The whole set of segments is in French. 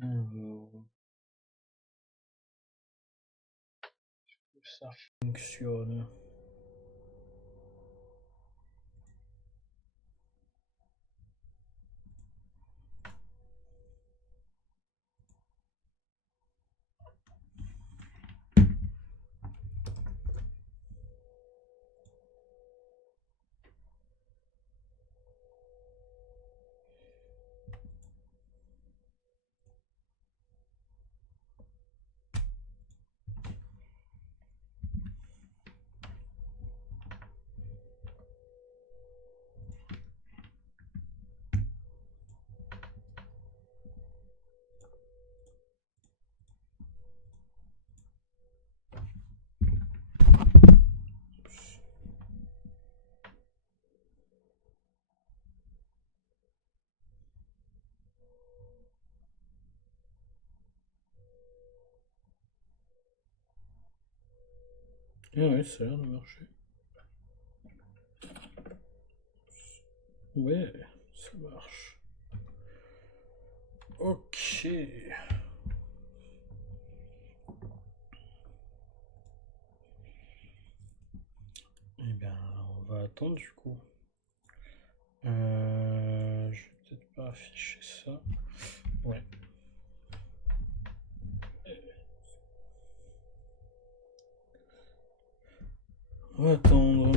Alors, ça fonctionne. Ah ouais, ça a l'air de marcher. Ouais, ça marche. Ok. Eh bien, on va attendre du coup. Je vais peut-être pas afficher ça. Ouais. On va attendre.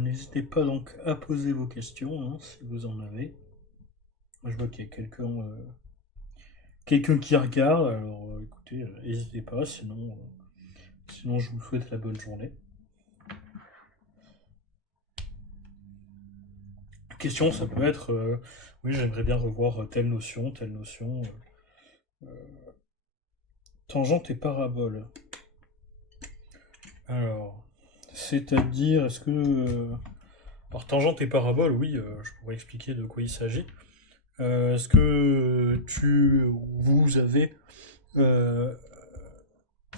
N'hésitez pas donc à poser vos questions hein, si vous en avez. Je vois qu'il y a quelqu'un qui regarde, alors écoutez, n'hésitez pas, sinon je vous souhaite la bonne journée. Question, ça peut être, oui j'aimerais bien revoir telle notion, tangente et parabole. Alors, c'est-à-dire, est-ce que... alors tangente et parabole, oui, je pourrais expliquer de quoi il s'agit. Est-ce que vous avez euh,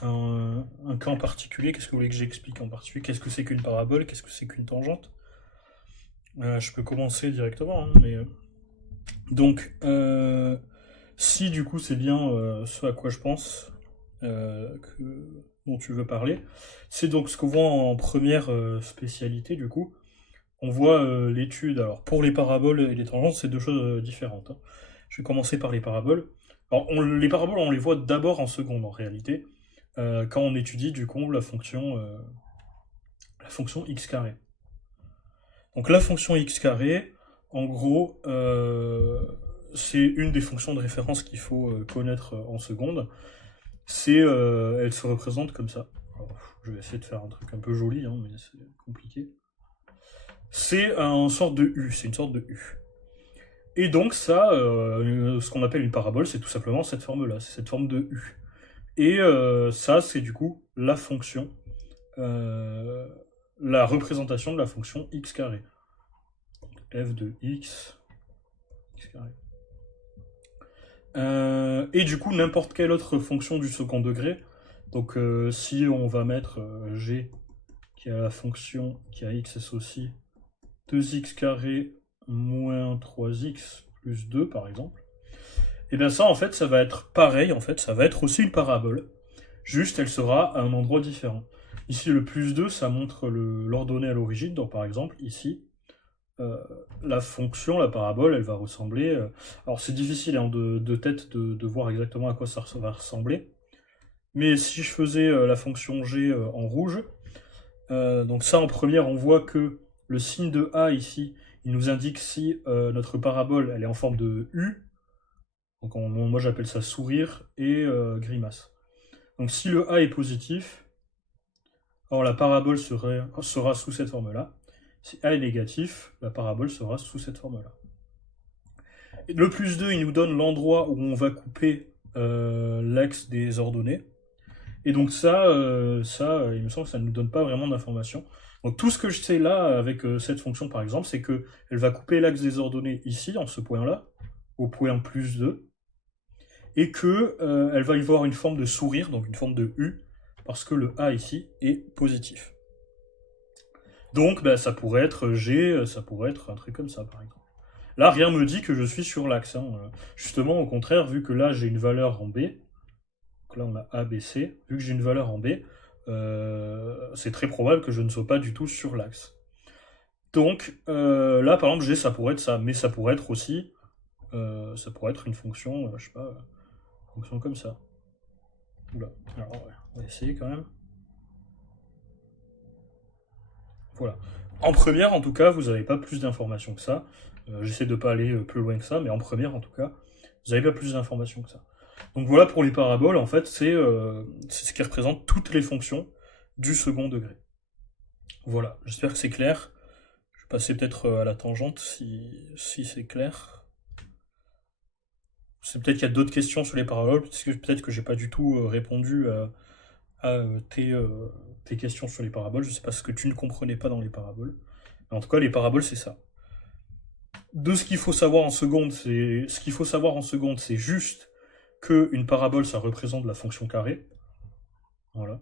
un cas en particulier? Qu'est-ce que vous voulez que j'explique en particulier? Qu'est-ce que c'est qu'une parabole? Qu'est-ce que c'est qu'une tangente? Je peux commencer directement, hein, mais donc si du coup c'est bien ce à quoi je pense dont tu veux parler, c'est donc ce qu'on voit en première spécialité du coup. On voit l'étude. Alors pour les paraboles et les tangentes, c'est deux choses différentes, hein. Je vais commencer par les paraboles. Alors les paraboles, on les voit d'abord en seconde en réalité, quand on étudie du coup la fonction x carré. Donc la fonction x carré, en gros, c'est une des fonctions de référence qu'il faut connaître en seconde. Elle se représente comme ça. Alors, je vais essayer de faire un truc un peu joli, hein, mais c'est compliqué. C'est une sorte de U, c'est une sorte de U. Et donc ça, ce qu'on appelle une parabole, c'est tout simplement cette forme-là, c'est cette forme de U. Et ça, c'est du coup la fonction, euh, la représentation de la fonction x carré. F de x carré. Et du coup, n'importe quelle autre fonction du second degré, donc si on va mettre g qui a la fonction qui a x associe 2x carré moins 3x plus 2 par exemple, et bien ça en fait ça va être pareil, en fait ça va être aussi une parabole, juste elle sera à un endroit différent. Ici le plus 2 ça montre l'ordonnée à l'origine, donc par exemple ici, la fonction, la parabole, elle va ressembler... alors c'est difficile hein, de tête de voir exactement à quoi ça va ressembler, mais si je faisais la fonction g en rouge, donc ça en première on voit que le signe de A ici, il nous indique si notre parabole elle est en forme de U, donc moi j'appelle ça sourire et grimace. Donc si le A est positif, alors la parabole sera sous cette forme-là. Si A est négatif, la parabole sera sous cette forme-là. Le plus 2, il nous donne l'endroit où on va couper l'axe des ordonnées. Et donc ça, il me semble que ça ne nous donne pas vraiment d'informations. Donc tout ce que je sais là, avec cette fonction par exemple, c'est qu'elle va couper l'axe des ordonnées ici, dans ce point-là, au point plus 2, et qu'elle va y voir une forme de sourire, donc une forme de U, parce que le A ici est positif. Donc bah, ça pourrait être G, ça pourrait être un truc comme ça par exemple. Là, rien ne me dit que je suis sur l'axe. Hein. Justement, au contraire, vu que là j'ai une valeur en B, donc là on a A, B, C, vu que j'ai une valeur en B, c'est très probable que je ne sois pas du tout sur l'axe. Donc là par exemple G ça pourrait être ça, mais ça pourrait être aussi, ça pourrait être une fonction, je sais pas, une fonction comme ça. Oula, alors ouais, on va essayer quand même. Voilà. En première, en tout cas, vous n'avez pas plus d'informations que ça. J'essaie de ne pas aller plus loin que ça, mais en première, en tout cas, vous n'avez pas plus d'informations que ça. Donc voilà pour les paraboles, en fait, c'est ce qui représente toutes les fonctions du second degré. Voilà, j'espère que c'est clair. Je vais passer peut-être à la tangente si c'est clair. C'est peut-être qu'il y a d'autres questions sur les paraboles, peut-être que j'ai pas du tout répondu à tes questions sur les paraboles. Je sais pas ce que tu ne comprenais pas dans les paraboles. Mais en tout cas, les paraboles, c'est ça. De ce qu'il faut savoir en seconde, c'est juste qu'une parabole, ça représente la fonction carrée. Voilà.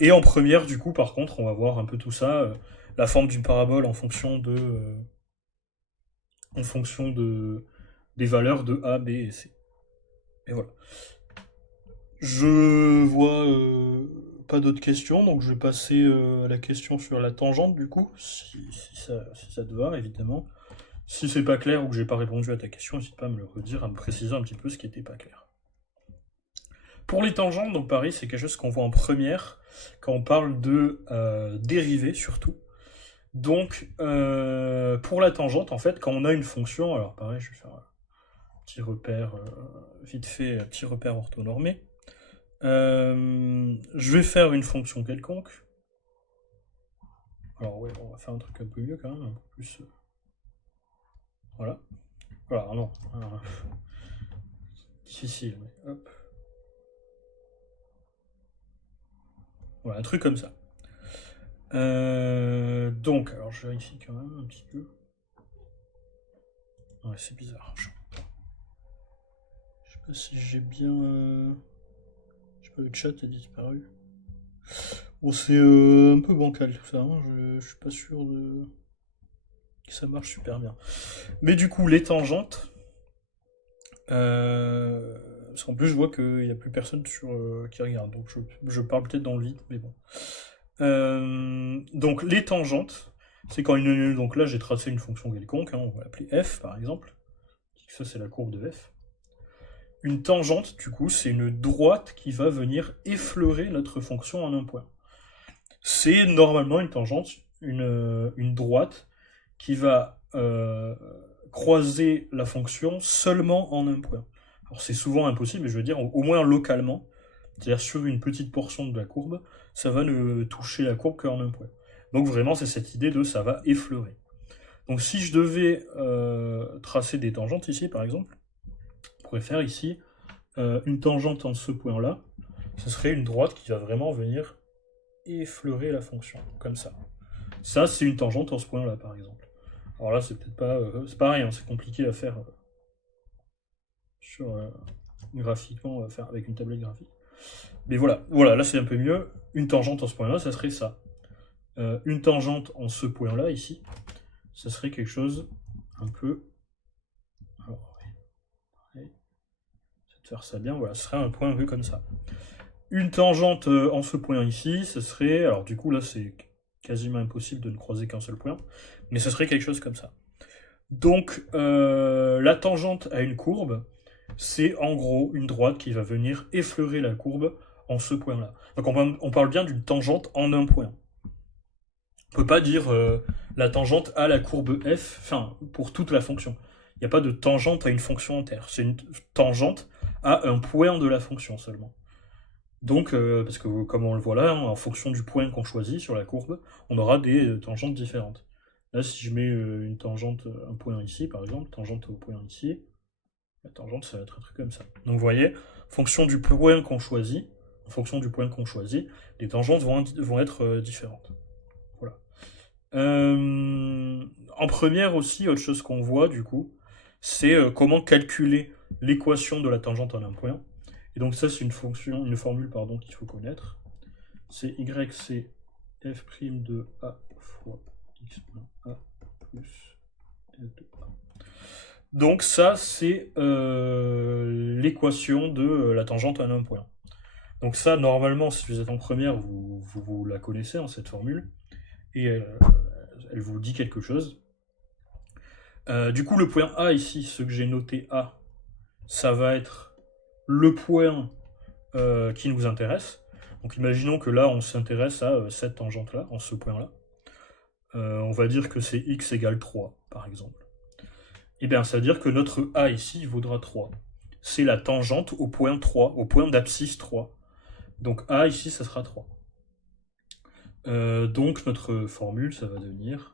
Et en première, du coup, par contre, on va voir un peu tout ça. La forme d'une parabole en fonction des valeurs de A, B et C. Et voilà. Je vois pas d'autres questions, donc je vais passer à la question sur la tangente, du coup, si ça te va, évidemment. Si c'est pas clair ou que j'ai pas répondu à ta question, n'hésite pas à me le redire, à me préciser un petit peu ce qui était pas clair. Pour les tangentes, donc pareil, c'est quelque chose qu'on voit en première, quand on parle de dérivées, surtout. Donc, pour la tangente, en fait, quand on a une fonction, alors pareil, je vais faire un petit repère, vite fait, un petit repère orthonormé. Je vais faire une fonction quelconque. Alors ouais, on va faire un truc un peu mieux quand même, un peu plus... Voilà. Voilà, non. Difficile, mais hop. Voilà, un truc comme ça. Donc, alors je vérifie quand même un petit peu. Ouais, c'est bizarre. Je sais pas si j'ai bien... Je sais pas, le chat a disparu. Bon, c'est un peu bancal tout ça, hein. Je suis pas sûr que ça marche super bien. Mais du coup, les tangentes... parce qu'en plus, je vois qu'il n'y a plus personne qui regarde, donc je parle peut-être dans le vide, mais bon. Donc, les tangentes, c'est quand donc là, j'ai tracé une fonction quelconque, hein, on va l'appeler f, par exemple. Ça, c'est la courbe de f. Une tangente, du coup, c'est une droite qui va venir effleurer notre fonction en un point. C'est normalement une tangente, une droite qui va croiser la fonction seulement en un point. Alors c'est souvent impossible, mais je veux dire au moins localement, c'est-à-dire sur une petite portion de la courbe, ça va ne toucher la courbe qu'en un point. Donc vraiment c'est cette idée de ça va effleurer. Donc si je devais tracer des tangentes ici par exemple, on pourrait faire ici une tangente en ce point-là, ce serait une droite qui va vraiment venir effleurer la fonction, comme ça. Ça c'est une tangente en ce point-là par exemple. Alors là, c'est peut-être pas... c'est pareil, hein, c'est compliqué à faire graphiquement, à faire avec une tablette graphique. Mais voilà, là c'est un peu mieux. Une tangente en ce point-là, ça serait ça. Une tangente en ce point-là, ici, ça serait quelque chose un peu faire ça bien, voilà, ce serait un point vu comme ça. Une tangente en ce point ici, ce serait, alors du coup là c'est quasiment impossible de ne croiser qu'un seul point, mais ce serait quelque chose comme ça. Donc la tangente à une courbe, c'est en gros une droite qui va venir effleurer la courbe en ce point-là. Donc on parle bien d'une tangente en un point. On peut pas dire la tangente à la courbe f, enfin pour toute la fonction. Il n'y a pas de tangente à une fonction entière, c'est une tangente à un point de la fonction seulement. Donc, parce que comme on le voit là, hein, en fonction du point qu'on choisit sur la courbe, on aura des tangentes différentes. Là, si je mets une tangente, un point ici, par exemple, tangente au point ici, la tangente, ça va être un truc comme ça. Donc, vous voyez, en fonction du point qu'on choisit, les tangentes vont être différentes. Voilà. En première aussi, autre chose qu'on voit, du coup, c'est comment calculer l'équation de la tangente en un point. Et donc ça, c'est une formule qu'il faut connaître. C'est YC f' de A fois x moins A plus f de A. Donc ça, c'est l'équation de la tangente en un point. Donc ça, normalement, si vous êtes en première, vous la connaissez, hein, cette formule. Et elle vous dit quelque chose. Du coup, le point A ici, ce que j'ai noté A, ça va être le point qui nous intéresse. Donc imaginons que là, on s'intéresse à cette tangente-là, en ce point-là. On va dire que c'est x égale 3, par exemple. Et bien, ça veut dire que notre A ici vaudra 3. C'est la tangente au point 3, au point d'abscisse 3. Donc A ici, ça sera 3. Donc notre formule, ça va devenir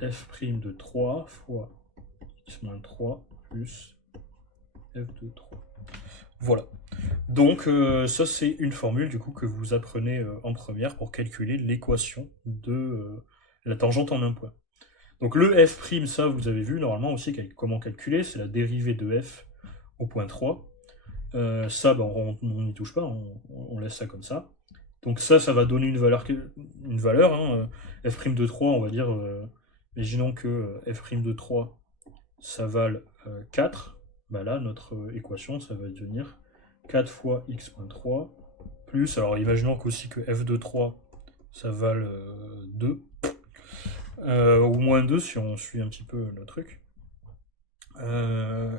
f' de 3 fois x moins 3 plus f de 3. Voilà. Donc ça c'est une formule du coup que vous apprenez en première pour calculer l'équation de la tangente en un point. Donc le f', ça vous avez vu normalement aussi comment calculer, c'est la dérivée de f au point 3. Ça on n'y touche pas, on laisse ça comme ça. Donc ça va donner une valeur hein, f' de 3, on va dire, imaginons que f' de 3 ça vale 4. Bah là, notre équation, ça va devenir 4 fois x.3 plus, alors imaginons aussi que f de 3, ça vale 2, ou moins 2 si on suit un petit peu le truc.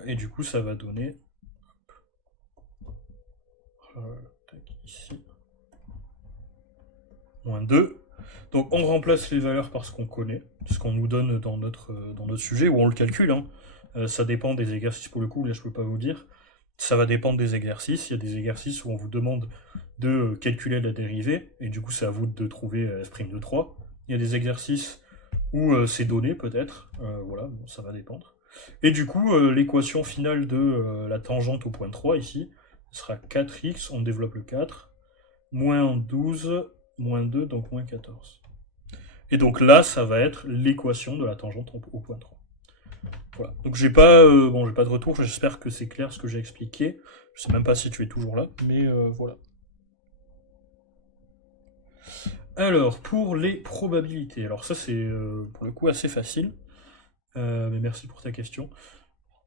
Et du coup, ça va donner, ici, moins 2. Donc on remplace les valeurs par ce qu'on connaît, ce qu'on nous donne dans notre sujet, ou on le calcule, hein. Ça dépend des exercices pour le coup, là je peux pas vous dire. Ça va dépendre des exercices. Il y a des exercices où on vous demande de calculer la dérivée, et du coup c'est à vous de trouver f' de 3. Il y a des exercices où c'est donné peut-être, voilà, bon, ça va dépendre. Et du coup, l'équation finale de la tangente au point 3 ici, sera 4x, on développe le 4, moins 12, moins 2, donc moins 14. Et donc là, ça va être l'équation de la tangente au point 3. Voilà. Donc j'ai pas de retour, j'espère que c'est clair ce que j'ai expliqué. Je sais même pas si tu es toujours là, mais voilà. Alors, pour les probabilités, alors ça c'est pour le coup assez facile, mais merci pour ta question.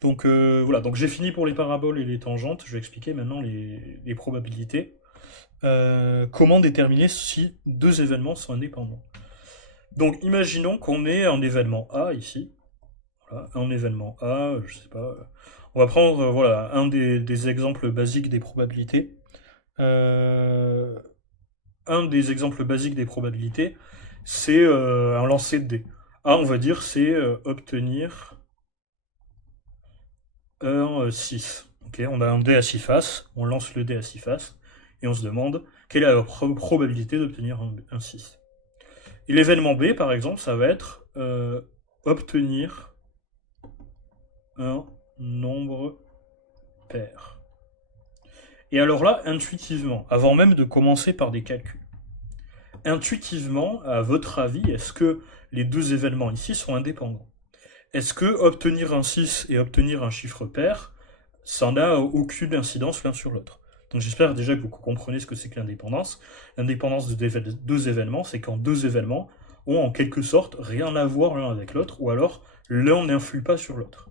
Donc voilà, donc j'ai fini pour les paraboles et les tangentes, je vais expliquer maintenant les probabilités. Comment déterminer si deux événements sont indépendants. Donc imaginons qu'on ait un événement A ici. Voilà, un événement A, je sais pas. On va prendre voilà, un des exemples basiques des probabilités. Un des exemples basiques des probabilités, c'est un lancer de dés. A, on va dire, c'est obtenir un 6. Okay, on a un dé à 6 faces, on lance le dé à 6 faces, et on se demande quelle est la probabilité d'obtenir un 6. Et l'événement B, par exemple, ça va être obtenir un nombre pair. Et alors là, intuitivement, avant même de commencer par des calculs, intuitivement, à votre avis, est-ce que les deux événements ici sont indépendants? Est-ce que obtenir un 6 et obtenir un chiffre pair, ça n'a aucune incidence l'un sur l'autre? Donc j'espère déjà que vous comprenez ce que c'est que l'indépendance. L'indépendance de deux événements, c'est quand deux événements ont en quelque sorte rien à voir l'un avec l'autre, ou alors l'un n'influe pas sur l'autre.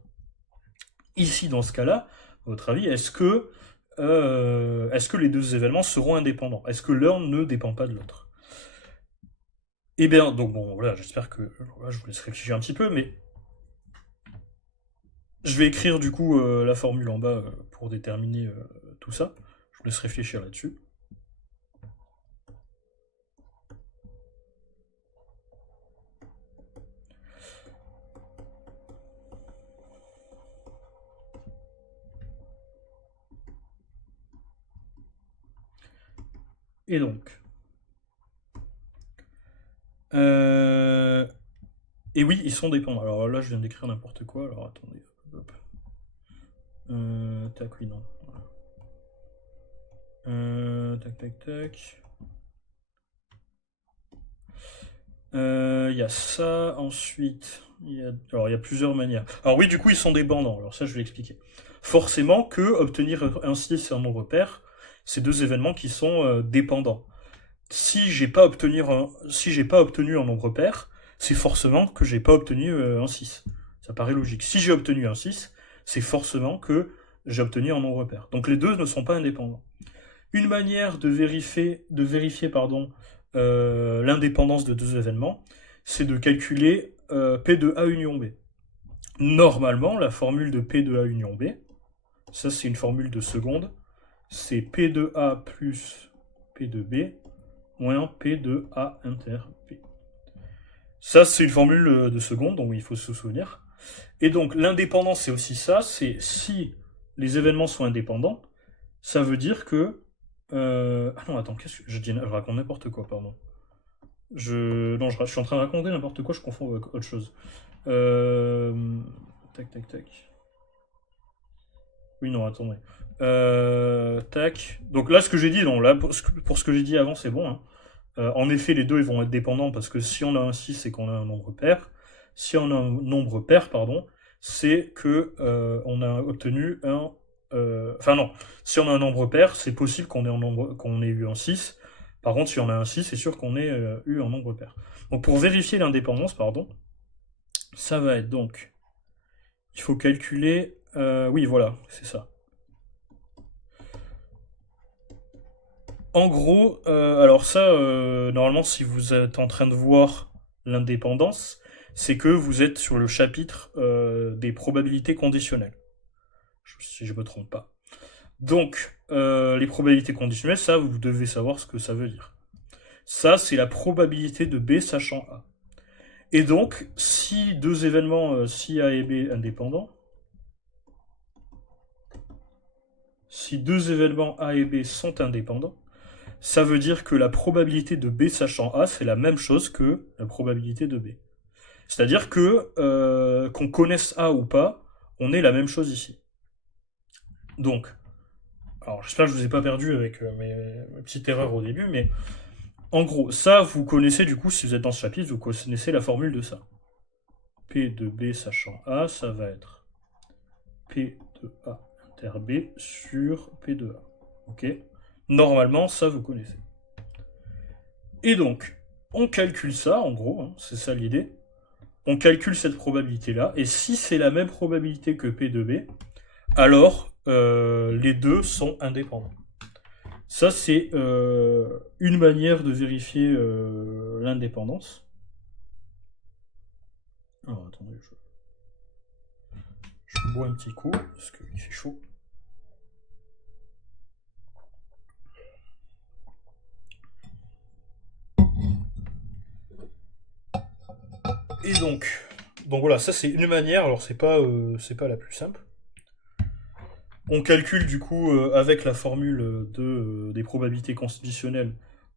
Ici, dans ce cas-là, à votre avis, est-ce que est-ce que les deux événements seront indépendants? Est-ce que l'un ne dépend pas de l'autre? Eh bien, donc bon, voilà, j'espère que voilà, je vous laisse réfléchir un petit peu, mais je vais écrire du coup la formule en bas pour déterminer tout ça. Je vous laisse réfléchir là-dessus. Et donc, euh, et oui, ils sont dépendants. Alors là, je viens d'écrire n'importe quoi. Alors attendez. Hop, hop. Tac, oui, non. Voilà. Tac, tac, tac. Il y a ça, ensuite. Alors, il y a plusieurs manières. Alors, oui, du coup, ils sont dépendants. Alors, ça, je vais l'expliquer. Forcément que obtenir un 6 et un nombre pair, c'est deux événements qui sont dépendants. Si j'ai pas obtenu un nombre pair, c'est forcément que j'ai pas obtenu un 6. Ça paraît logique. Si j'ai obtenu un 6, c'est forcément que j'ai obtenu un nombre pair. Donc les deux ne sont pas indépendants. Une manière de vérifier pardon, l'indépendance de deux événements, c'est de calculer P de A union B. Normalement, la formule de P de A union B, ça c'est une formule de seconde, c'est P de A plus P de B moins P de A inter B. Ça c'est une formule de seconde, donc il faut se souvenir. Et donc l'indépendance c'est aussi ça, c'est si les événements sont indépendants, ça veut dire que ah non, attends, qu'est-ce que je raconte n'importe quoi, pardon. Non, je suis en train de raconter n'importe quoi, je confonds avec autre chose. Tac, tac, tac. Oui, non, attendez. Tac. Donc là, ce que j'ai dit, non, là, pour ce que j'ai dit avant, c'est bon. Hein. En effet, les deux ils vont être dépendants parce que si on a un 6, c'est qu'on a un nombre pair. Si on a un nombre pair, pardon, c'est que on a obtenu un. Enfin non, si on a un nombre pair, c'est possible qu'on ait eu un 6. Par contre, si on a un 6, c'est sûr qu'on ait eu un nombre pair. Donc pour vérifier l'indépendance, pardon, ça va être donc. Il faut calculer. Oui, voilà, c'est ça. En gros, alors ça, normalement, si vous êtes en train de voir l'indépendance, c'est que vous êtes sur le chapitre des probabilités conditionnelles. Si je ne me trompe pas. Donc, les probabilités conditionnelles, ça, vous devez savoir ce que ça veut dire. Ça, c'est la probabilité de B sachant A. Et donc, si deux événements, si A et B indépendants, si deux événements A et B sont indépendants, ça veut dire que la probabilité de B sachant A, c'est la même chose que la probabilité de B. C'est-à-dire que qu'on connaisse A ou pas, on est la même chose ici. Donc, alors j'espère que je vous ai pas perdu avec mes petites erreurs au début, mais en gros, ça vous connaissez du coup, si vous êtes dans ce chapitre, vous connaissez la formule de ça. P de B sachant A, ça va être P de A inter B sur P de A. Ok. Normalement, ça vous connaissez. Et donc, on calcule ça, en gros, hein, c'est ça l'idée. On calcule cette probabilité-là, et si c'est la même probabilité que P de B, alors les deux sont indépendants. Ça, c'est une manière de vérifier l'indépendance. Alors, attendez, je bois un petit coup, parce qu'il fait chaud. Et donc voilà, ça c'est une manière, alors c'est pas la plus simple. On calcule du coup avec la formule des probabilités conditionnelles,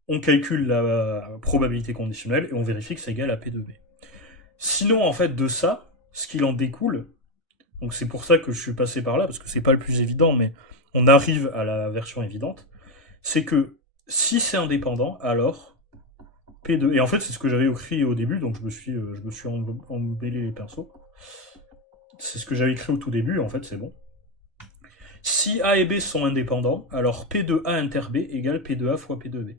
on calcule la probabilité conditionnelle et on vérifie que c'est égal à P de B. Sinon, en fait, de ça, ce qu'il en découle, donc c'est pour ça que je suis passé par là, parce que c'est pas le plus évident, mais on arrive à la version évidente, c'est que si c'est indépendant, alors P2, et en fait c'est ce que j'avais écrit au début, donc je me suis emmêlé les pinceaux. C'est ce que j'avais écrit au tout début, en fait c'est bon. Si A et B sont indépendants, alors P de A inter B égale P de A fois P de B.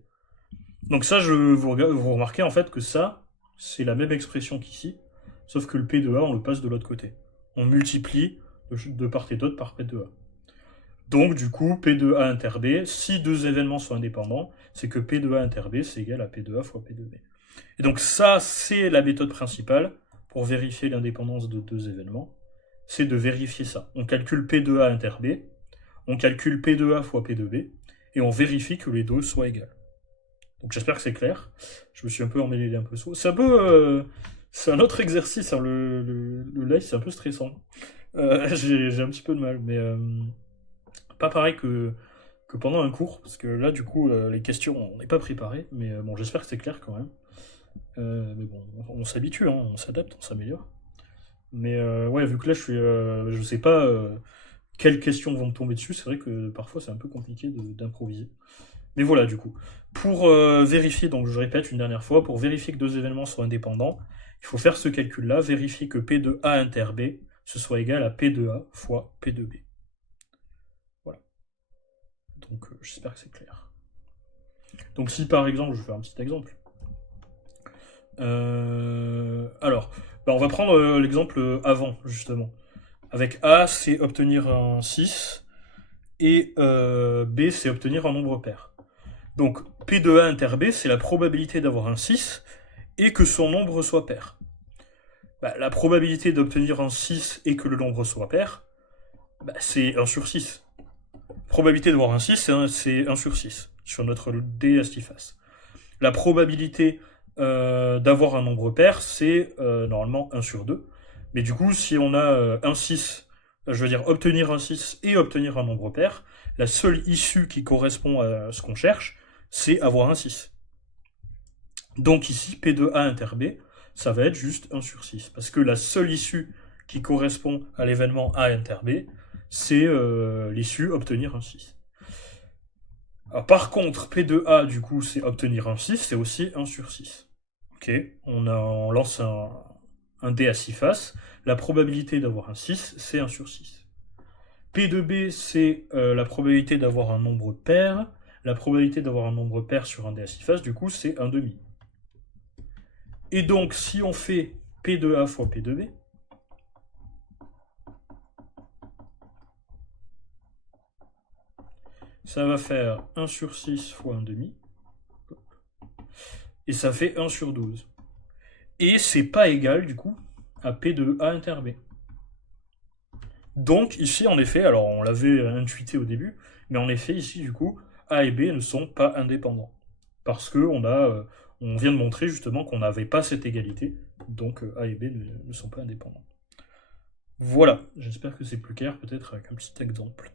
Donc ça, vous remarquez en fait que ça, c'est la même expression qu'ici, sauf que le P de A, on le passe de l'autre côté. On multiplie de part et d'autre par P de A. Donc, du coup, P de A inter B, si deux événements sont indépendants, c'est que P de A inter B, c'est égal à P de A fois P de B. Et donc ça, c'est la méthode principale pour vérifier l'indépendance de deux événements. C'est de vérifier ça. On calcule P de A inter B, on calcule P de A fois P de B, et on vérifie que les deux soient égales. Donc j'espère que c'est clair. Je me suis un peu emmêlé un peu sous. C'est un peu... c'est un autre exercice, hein. Le live, c'est un peu stressant. J'ai un petit peu de mal, mais pas pareil que pendant un cours, parce que là, du coup, les questions, on n'est pas préparé, mais bon, j'espère que c'est clair quand même. Mais bon, on s'habitue, hein, on s'adapte, on s'améliore. Mais ouais, vu que là, je sais pas quelles questions vont me tomber dessus, c'est vrai que parfois c'est un peu compliqué d'improviser. Mais voilà, du coup. Pour vérifier, donc je répète une dernière fois, pour vérifier que deux événements sont indépendants, il faut faire ce calcul-là, vérifier que P de A inter B, ce soit égal à P de A fois P de B. Voilà. Donc j'espère que c'est clair. Donc si par exemple, je vais faire un petit exemple. Alors, bah, on va prendre l'exemple avant, justement. Avec A, c'est obtenir un 6, et B, c'est obtenir un nombre pair. Donc, P de A inter B, c'est la probabilité d'avoir un 6 et que son nombre soit pair. Bah, la probabilité d'obtenir un 6 et que le nombre soit pair, bah, c'est 1 sur 6. Probabilité d'avoir un 6, c'est 1 sur 6, sur notre dé Astiphas. La probabilité d'avoir un nombre pair, c'est normalement 1 sur 2. Mais du coup, si on a un 6, je veux dire obtenir un 6 et obtenir un nombre pair, la seule issue qui correspond à ce qu'on cherche, c'est avoir un 6. Donc ici, P de A inter B, ça va être juste 1 sur 6. Parce que la seule issue qui correspond à l'événement A inter B, c'est l'issue obtenir un 6. Alors, par contre, P de A, du coup, c'est obtenir un 6, c'est aussi 1 sur 6. Ok, on lance un dé à 6 faces. La probabilité d'avoir un 6, c'est 1 sur 6. P de B, c'est la probabilité d'avoir un nombre pair. La probabilité d'avoir un nombre pair sur un dé à 6 faces, du coup, c'est 1 demi. Et donc, si on fait P de A fois P de B, ça va faire 1 sur 6 fois 1 demi. Et ça fait 1 sur 12. Et c'est pas égal, du coup, à P de A inter B. Donc ici, en effet, alors on l'avait intuité au début, mais en effet, ici, du coup, A et B ne sont pas indépendants. Parce que on vient de montrer justement qu'on n'avait pas cette égalité, donc A et B ne sont pas indépendants. Voilà, j'espère que c'est plus clair, peut-être avec un petit exemple.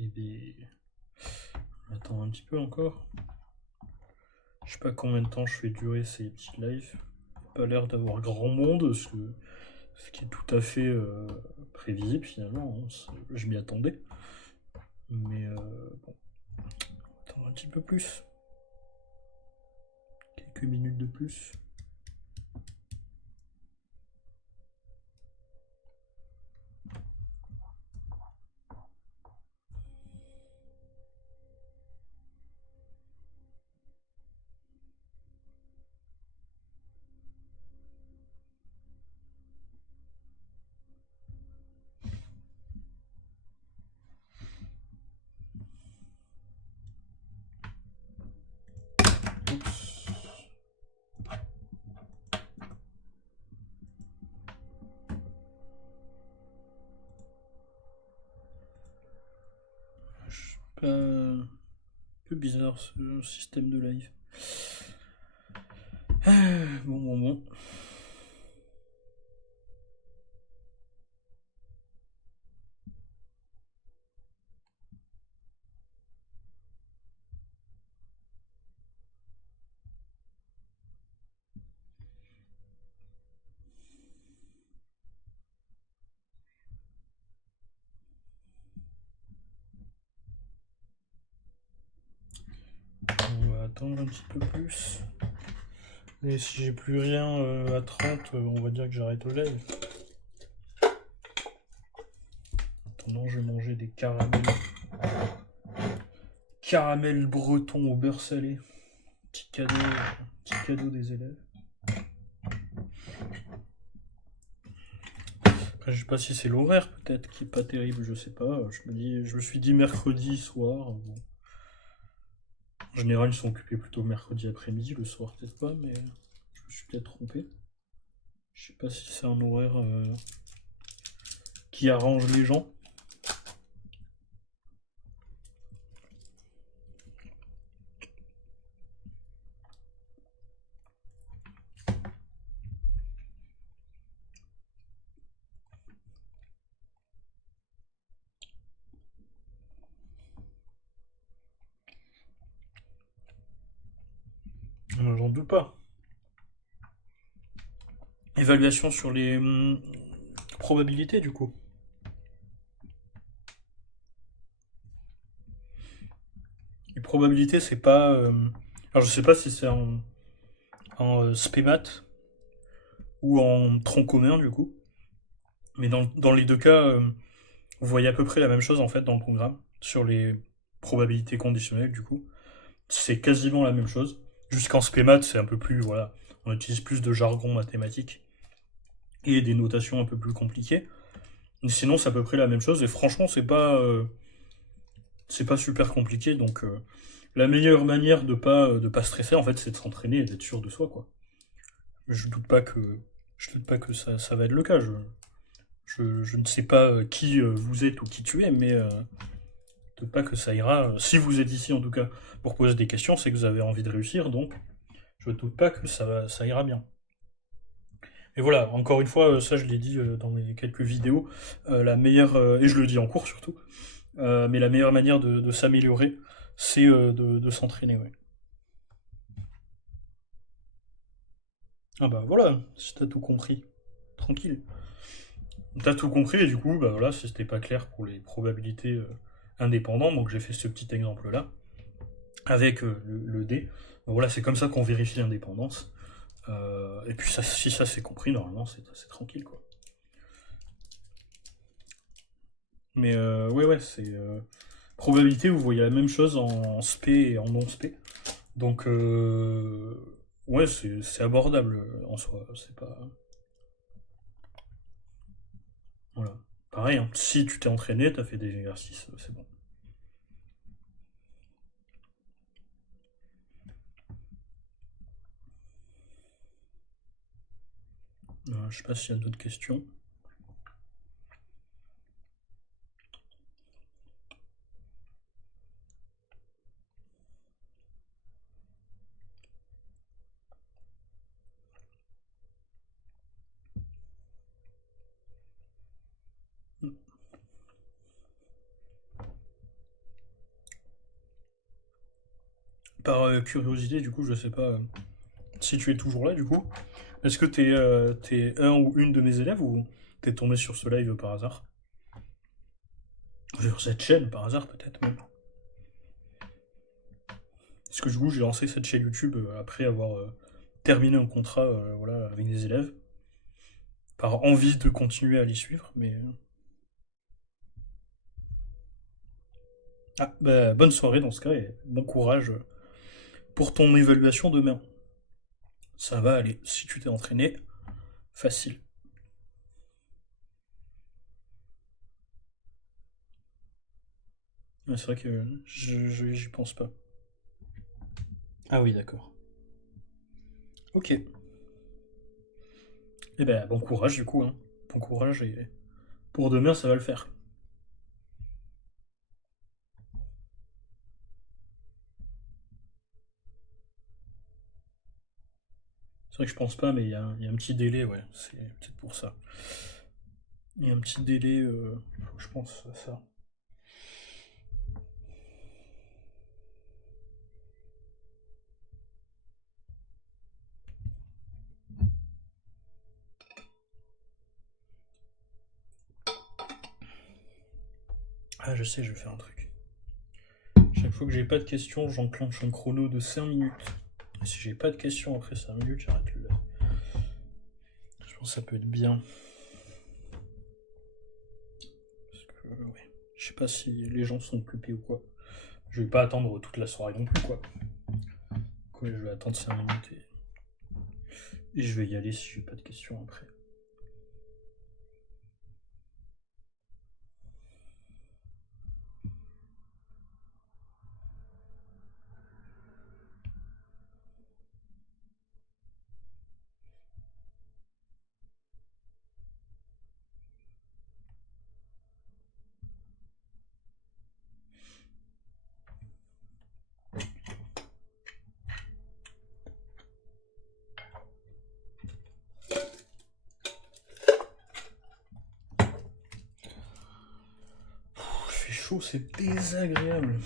Et bien, attends un petit peu encore. Je sais pas combien de temps je fais durer ces petits lives. Pas l'air d'avoir grand monde, ce qui est tout à fait prévisible finalement, hein. Je m'y attendais. Mais bon, attends un petit peu plus. Quelques minutes de plus. Oups. Un peu bizarre ce système de live. Bon. attendre un petit peu plus. Et si j'ai plus rien à 30, on va dire que j'arrête le live. Attendant, je vais manger des caramels. Caramel breton au beurre salé. Petit cadeau des élèves. Après, je sais pas si c'est l'horaire peut-être qui est pas terrible, je sais pas. Je me suis dit mercredi soir. Bon. En général, ils sont occupés plutôt mercredi après-midi, le soir peut-être pas, mais je me suis peut-être trompé. Je sais pas si c'est un horaire qui arrange les gens. J'en doute pas. Évaluation sur les probabilités du coup. Les probabilités, c'est pas. Alors je sais pas si c'est en spémat ou en tronc commun du coup. Mais dans les deux cas, vous voyez à peu près la même chose en fait dans le programme sur les probabilités conditionnelles du coup. C'est quasiment la même chose. Jusqu'en spémat, c'est un peu plus voilà, on utilise plus de jargon mathématique et des notations un peu plus compliquées. Mais sinon, c'est à peu près la même chose et franchement, c'est pas super compliqué donc la meilleure manière de pas stresser en fait, c'est de s'entraîner et d'être sûr de soi quoi. Je doute pas que ça va être le cas. Je ne sais pas qui vous êtes ou qui tu es, mais de pas que ça ira. Si vous êtes ici en tout cas pour poser des questions, c'est que vous avez envie de réussir, donc je ne doute pas que ça ira bien. Et voilà, encore une fois, ça je l'ai dit dans mes quelques vidéos, la meilleure, et je le dis en cours surtout, mais la meilleure manière de s'améliorer, c'est de s'entraîner. Ouais. Ah bah voilà, si t'as tout compris, tranquille. T'as tout compris et du coup, bah voilà, si c'était pas clair pour les probabilités indépendantes, donc j'ai fait ce petit exemple-là avec le dé. Donc voilà, c'est comme ça qu'on vérifie l'indépendance. Et puis ça, si ça c'est compris, normalement c'est tranquille quoi. Mais ouais, c'est probabilité, vous voyez la même chose en spé et en non spé. Donc ouais, c'est abordable en soi. C'est pas voilà. Pareil, hein, si tu t'es entraîné, t'as fait des exercices, c'est bon. Je sais pas s'il y a d'autres questions. Par curiosité, du coup, je sais pas si tu es toujours là, du coup. Est-ce que t'es un ou une de mes élèves ou t'es tombé sur ce live par hasard? Sur cette chaîne par hasard, peut-être même. Parce que du coup, j'ai lancé cette chaîne YouTube après avoir terminé un contrat voilà, avec des élèves, par envie de continuer à les suivre, mais. Ah, bah, bonne soirée dans ce cas et bon courage pour ton évaluation demain. Ça va aller, si tu t'es entraîné, facile. Ouais, c'est vrai que j'y pense pas. Ah oui, d'accord. Ok. Eh ben, bon courage du coup, hein. Bon courage et pour demain, ça va le faire. C'est vrai que je pense pas, mais il y a un petit délai, ouais. C'est peut-être pour ça. Il y a un petit délai, faut que je pense à ça. Ah, je sais, je vais faire un truc. Je Une fois que j'ai pas de questions, j'enclenche un chrono de 5 minutes. Et si j'ai pas de questions après 5 minutes, j'arrête le live. Je pense que ça peut être bien. Parce que, ouais. Je sais pas si les gens sont occupés ou quoi. Je vais pas attendre toute la soirée non plus, quoi. Je vais attendre 5 minutes et je vais y aller si j'ai pas de questions après. Il fait chaud, c'est désagréable.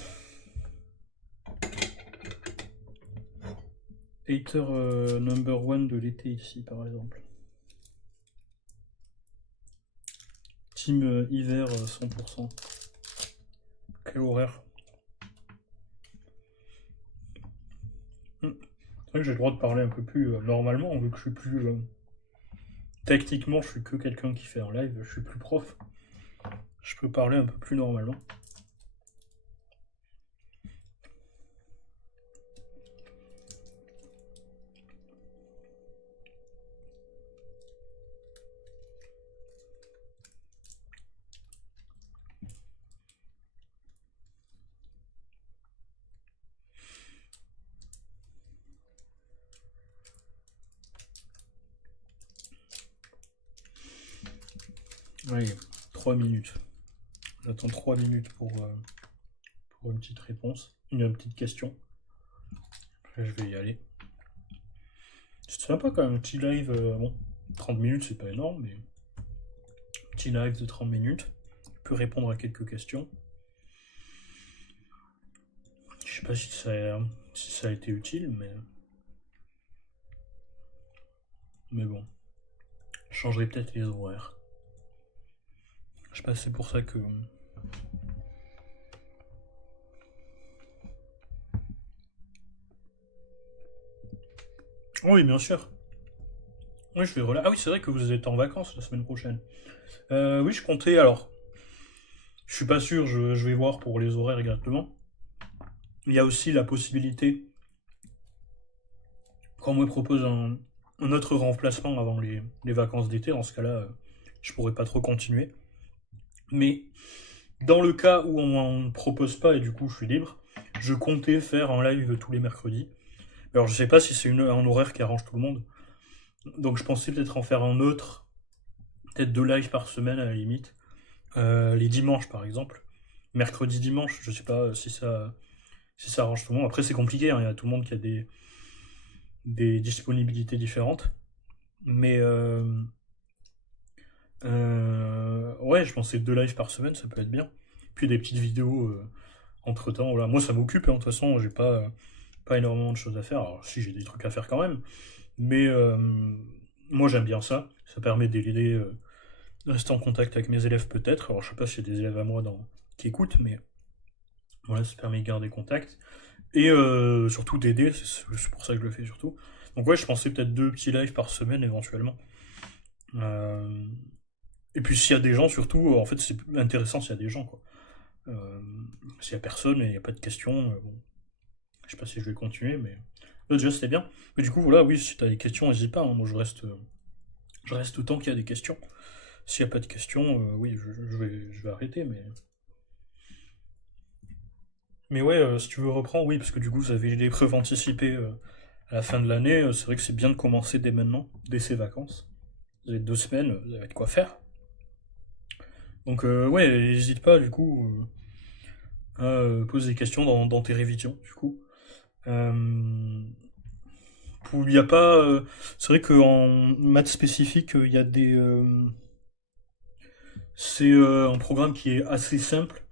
Hater number one de l'été ici, par exemple. Team hiver 100%. Quel horaire. C'est vrai que j'ai le droit de parler un peu plus normalement, vu que je suis plus... techniquement, je suis que quelqu'un qui fait un live, je suis plus prof. Je peux parler un peu plus normalement. Allez, 3 minutes. J'attends 3 minutes pour une petite réponse, une petite question. Après, je vais y aller. C'est sympa quand même, un petit live. Bon, 30 minutes, c'est pas énorme, mais petit live de 30 minutes. Je peux répondre à quelques questions. Je sais pas si ça a été utile, mais bon. Je changerai peut-être les horaires. Je sais pas, c'est pour ça que... Oui, bien sûr. Oui, je vais relâcher. Ah oui, c'est vrai que vous êtes en vacances la semaine prochaine. Oui, je comptais, alors... Je suis pas sûr, je vais voir pour les horaires exactement. Il y a aussi la possibilité, quand on me propose un autre remplacement avant les vacances d'été, dans ce cas-là, je pourrais pas trop continuer. Mais dans le cas où on m'en propose pas et du coup je suis libre, je comptais faire un live tous les mercredis. Alors je sais pas si c'est un horaire qui arrange tout le monde. Donc je pensais peut-être en faire un autre, peut-être 2 lives par semaine à la limite. Les dimanches par exemple. Mercredi, dimanche, je sais pas si ça arrange tout le monde. Après c'est compliqué, hein, il y a tout le monde qui a des disponibilités différentes. Mais ouais, je pensais 2 lives par semaine, ça peut être bien. Puis des petites vidéos entre temps. Voilà. Moi ça m'occupe, hein, de toute façon, j'ai pas énormément de choses à faire. Alors si j'ai des trucs à faire quand même. Mais moi j'aime bien ça. Ça permet d'aider, rester en contact avec mes élèves peut-être. Alors je sais pas s'il y a des élèves à moi qui écoutent, mais voilà, ça permet de garder contact. Et surtout d'aider, c'est pour ça que je le fais surtout. Donc ouais, je pensais peut-être 2 petits lives par semaine éventuellement. Euh, et puis s'il y a des gens, surtout, en fait c'est intéressant s'il y a des gens, quoi. S'il y a personne et il n'y a pas de questions, bon, je sais pas si je vais continuer, mais là, déjà c'était bien. Mais du coup voilà, oui, si tu as des questions, n'hésite pas, hein. Moi je reste autant qu'il y a des questions. S'il n'y a pas de questions, oui, je vais arrêter, mais ouais, si tu veux reprendre, oui, parce que du coup, vous avez des preuves anticipées à la fin de l'année. C'est vrai que c'est bien de commencer dès maintenant, dès ces vacances. Vous avez 2 semaines, vous avez de quoi faire. Donc, ouais, n'hésite pas, du coup, à poser des questions dans tes révisions, du coup. Il n'y a pas. C'est vrai qu'en maths spécifique, il y a des. C'est un programme qui est assez simple.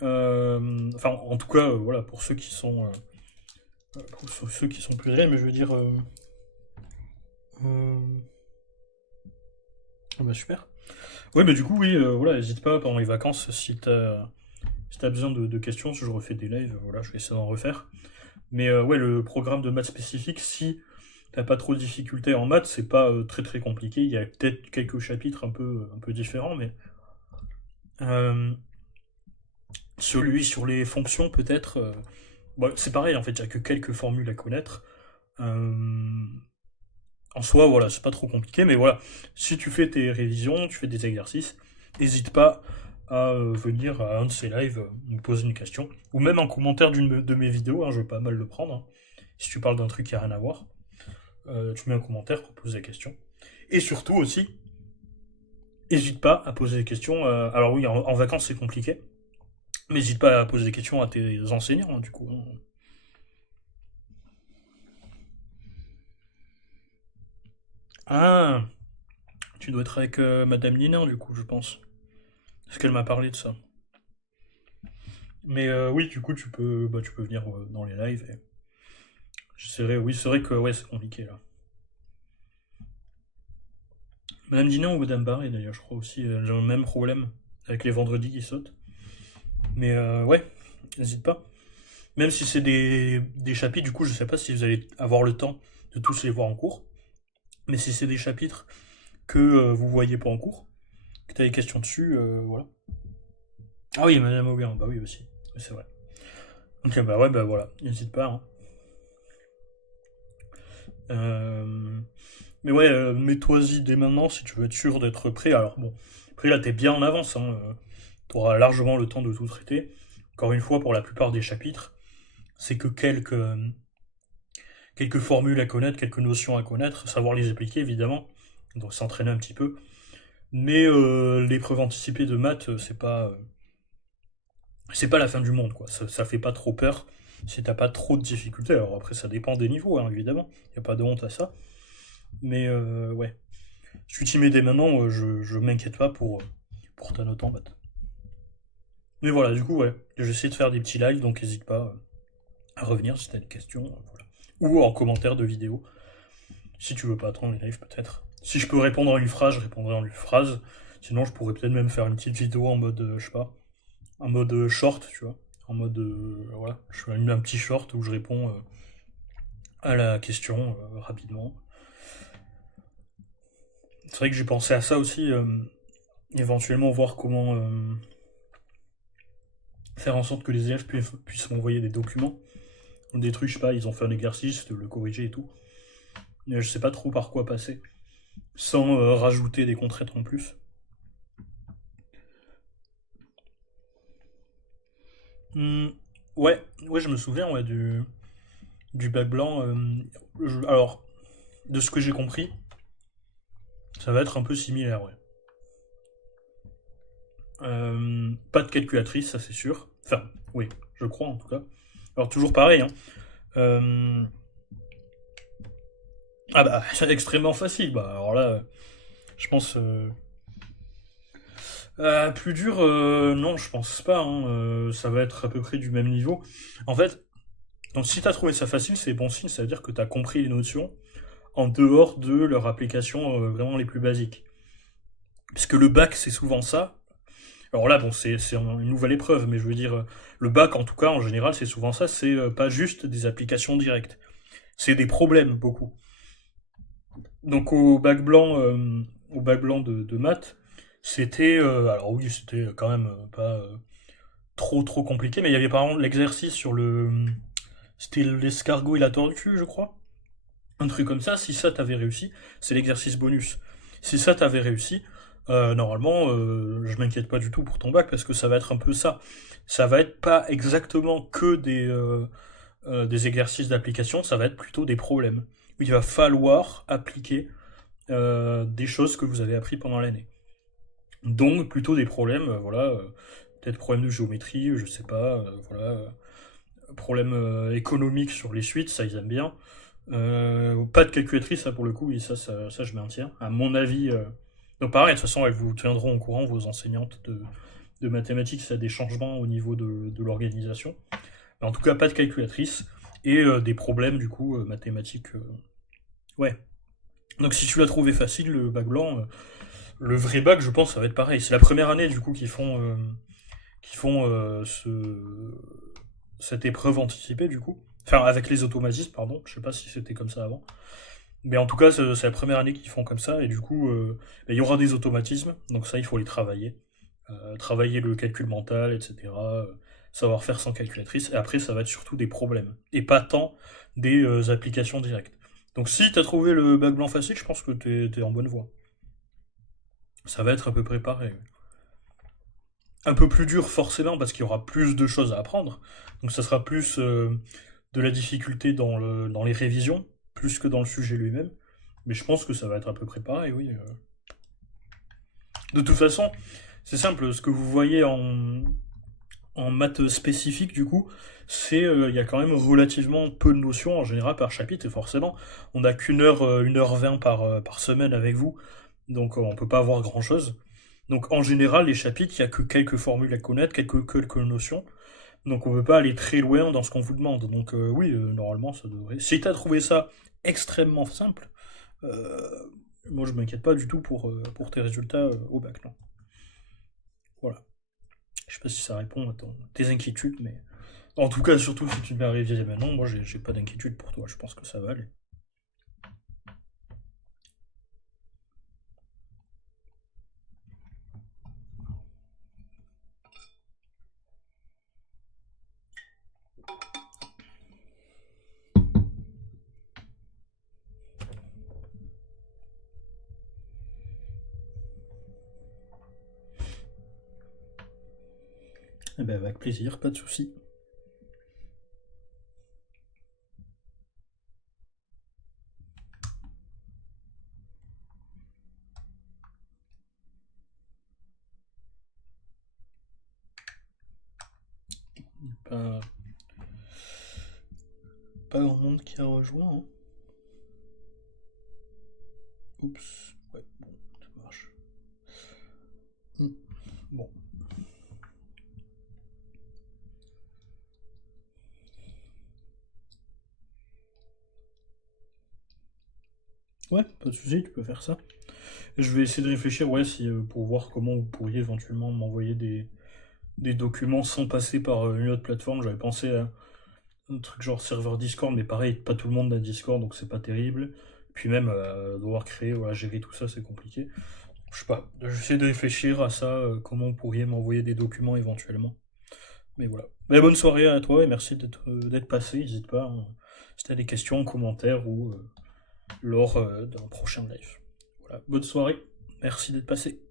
Enfin, en tout cas, voilà, pour ceux qui sont. Pour ceux qui sont plus réels, mais je veux dire. Euh, Ah bah super. Ouais, mais du coup, oui, voilà, n'hésite pas pendant les vacances si t'as Si t'as besoin de questions, si je refais des lives, voilà, je vais essayer d'en refaire. Mais ouais, le programme de maths spécifique, si t'as pas trop de difficultés en maths, c'est pas très très compliqué. Il y a peut-être quelques chapitres un peu différents, mais euh, celui sur les fonctions, peut-être, bon, c'est pareil en fait, il y a que quelques formules à connaître. Euh, En soi, voilà, c'est pas trop compliqué, mais voilà, si tu fais tes révisions, tu fais des exercices, n'hésite pas à venir à un de ces lives me poser une question, ou même en commentaire d'une de mes vidéos, hein, je veux pas mal le prendre, hein. Si tu parles d'un truc qui a rien à voir, tu mets un commentaire pour poser la question. Et surtout aussi, n'hésite pas à poser des questions, alors oui, en vacances c'est compliqué, mais n'hésite pas à poser des questions à tes enseignants, hein, du coup, hein. Ah, tu dois être avec Madame Niner, du coup, je pense, parce qu'elle m'a parlé de ça. Mais oui, du coup, tu peux venir dans les lives. Et j'essaierai, oui, c'est vrai que ouais, c'est compliqué là. Madame Dinan ou Madame Barré, d'ailleurs, je crois aussi, j'ai le même problème avec les vendredis qui sautent. Mais ouais, n'hésite pas. Même si c'est des chapitres, du coup, je sais pas si vous allez avoir le temps de tous les voir en cours. Mais si c'est des chapitres que vous voyez pas en cours, que tu as des questions dessus, voilà. Ah oui, Madame Auguin, bah oui aussi, c'est vrai. Ok, bah ouais, bah voilà, n'hésite pas, hein. Euh, Mais ouais, mets-toi-y dès maintenant si tu veux être sûr d'être prêt. Alors bon, après là t'es bien en avance, hein, t'auras largement le temps de tout traiter. Encore une fois, pour la plupart des chapitres, c'est que quelques formules à connaître, quelques notions à connaître, savoir les appliquer évidemment, donc s'entraîner un petit peu. Mais l'épreuve anticipée de maths, c'est pas la fin du monde, quoi. Ça fait pas trop peur si t'as pas trop de difficultés. Alors après, ça dépend des niveaux, hein, évidemment. Y a pas de honte à ça. Mais ouais. Si tu t'y mets dès maintenant, je m'inquiète pas pour ta note en maths. Mais voilà, du coup, ouais, j'essaie de faire des petits lives, donc n'hésite pas à revenir si t'as des questions, voilà. Ou en commentaire de vidéo, si tu veux pas attendre les lives, peut-être. Si je peux répondre en une phrase, je répondrai en une phrase. Sinon, je pourrais peut-être même faire une petite vidéo en mode, je sais pas, en mode short, tu vois. En mode, voilà, je fais un petit short où je réponds à la question rapidement. C'est vrai que j'ai pensé à ça aussi, éventuellement voir comment faire en sorte que les élèves puissent m'envoyer des documents, des trucs, je sais pas, ils ont fait un exercice, de le corriger et tout. Mais je sais pas trop par quoi passer, sans rajouter des contraintes en plus. Hmm, ouais, ouais, je me souviens, ouais, du bac blanc. Alors, de ce que j'ai compris, ça va être un peu similaire, ouais. Pas de calculatrice, ça c'est sûr. Enfin, oui, je crois en tout cas. Alors toujours pareil, hein. Euh, Ah bah, c'est extrêmement facile. Bah alors là, je pense plus dur, non, je pense pas, hein. Ça va être à peu près du même niveau. En fait, donc si t'as trouvé ça facile, c'est bon signe, ça veut dire que t'as compris les notions en dehors de leur application vraiment les plus basiques. Parce que le bac, c'est souvent ça. Alors là, bon, c'est une nouvelle épreuve, mais je veux dire, le bac, en tout cas, en général, c'est souvent ça, c'est pas juste des applications directes. C'est des problèmes, beaucoup. Donc au bac blanc de maths, c'était, alors oui, c'était quand même pas trop trop compliqué, mais il y avait par exemple l'exercice sur c'était l'escargot et la tortue, je crois. Un truc comme ça, si ça t'avait réussi, c'est l'exercice bonus. Si ça t'avait réussi, normalement, je m'inquiète pas du tout pour ton bac parce que ça va être un peu ça. Ça va être pas exactement que des exercices d'application, ça va être plutôt des problèmes. Il va falloir appliquer des choses que vous avez appris pendant l'année. Donc plutôt des problèmes, voilà, peut-être problèmes de géométrie, je sais pas, voilà, problèmes économiques sur les suites, ça ils aiment bien. Pas de calculatrice, ça pour le coup, oui, ça je maintiens. À mon avis, donc pareil, de toute façon, elles vous tiendront au courant, vos enseignantes de mathématiques, s'il y a des changements au niveau de l'organisation. Mais en tout cas, pas de calculatrice et des problèmes du coup mathématiques. Ouais. Donc si tu l'as trouvé facile, le bac blanc, le vrai bac, je pense, ça va être pareil. C'est la première année du coup qui font cette épreuve anticipée du coup. Enfin, avec les automatismes, pardon. Je sais pas si c'était comme ça avant. Mais en tout cas, c'est la première année qu'ils font comme ça, et du coup, il y aura des automatismes, donc ça, il faut les travailler. Travailler le calcul mental, etc. Savoir faire sans calculatrice, et après, ça va être surtout des problèmes, et pas tant des applications directes. Donc si tu as trouvé le bac blanc facile, je pense que tu es en bonne voie. Ça va être à peu près pareil. Un peu plus dur forcément, parce qu'il y aura plus de choses à apprendre, donc ça sera plus de la difficulté dans les révisions, plus que dans le sujet lui-même. Mais je pense que ça va être à peu près pareil, oui. De toute façon, c'est simple, ce que vous voyez en maths spécifique, du coup, c'est il y a quand même relativement peu de notions en général par chapitre, et forcément, on n'a qu'une heure, 1h20 par semaine avec vous, donc on peut pas avoir grand-chose. Donc en général, les chapitres, il y a que quelques formules à connaître, quelques notions, donc on peut pas aller très loin dans ce qu'on vous demande. Donc oui, normalement, ça devrait... Si tu as trouvé ça extrêmement simple, euh, moi je m'inquiète pas du tout pour tes résultats au bac, non. Voilà. Je sais pas si ça répond à tes inquiétudes, mais en tout cas, surtout si tu me l'as révisé maintenant, moi j'ai pas d'inquiétude pour toi, je pense que ça va aller. Eh ben avec plaisir, pas de souci. Pas, pas grand monde qui a rejoint, hein. Oups, ouais, bon, ça marche. Hmm, Bon. Ouais, pas de souci, tu peux faire ça. Je vais essayer de réfléchir, ouais, si, pour voir comment vous pourriez éventuellement m'envoyer des documents sans passer par une autre plateforme. J'avais pensé à un truc genre serveur Discord, mais pareil, pas tout le monde a Discord, donc c'est pas terrible. Puis même, devoir créer, voilà, gérer tout ça, c'est compliqué. Je sais pas, j'essaie de réfléchir à ça, comment vous pourriez m'envoyer des documents éventuellement. Mais voilà. Mais bonne soirée à toi et merci d'être passé, n'hésite pas, hein, si t'as des questions, commentaires ou lors d'un prochain live. Voilà, bonne soirée, merci d'être passé.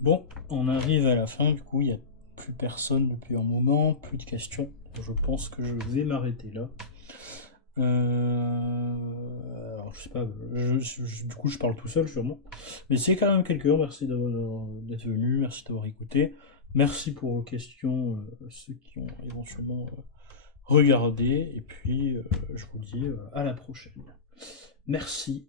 Bon, on arrive à la fin, du coup, il n'y a plus personne depuis un moment, plus de questions. Je pense que je vais m'arrêter là. Alors, je sais pas, du coup, je parle tout seul, sûrement. Mais c'est quand même quelqu'un, merci d'être venu, merci d'avoir écouté. Merci pour vos questions, ceux qui ont éventuellement regardé. Et puis, je vous dis à la prochaine. Merci.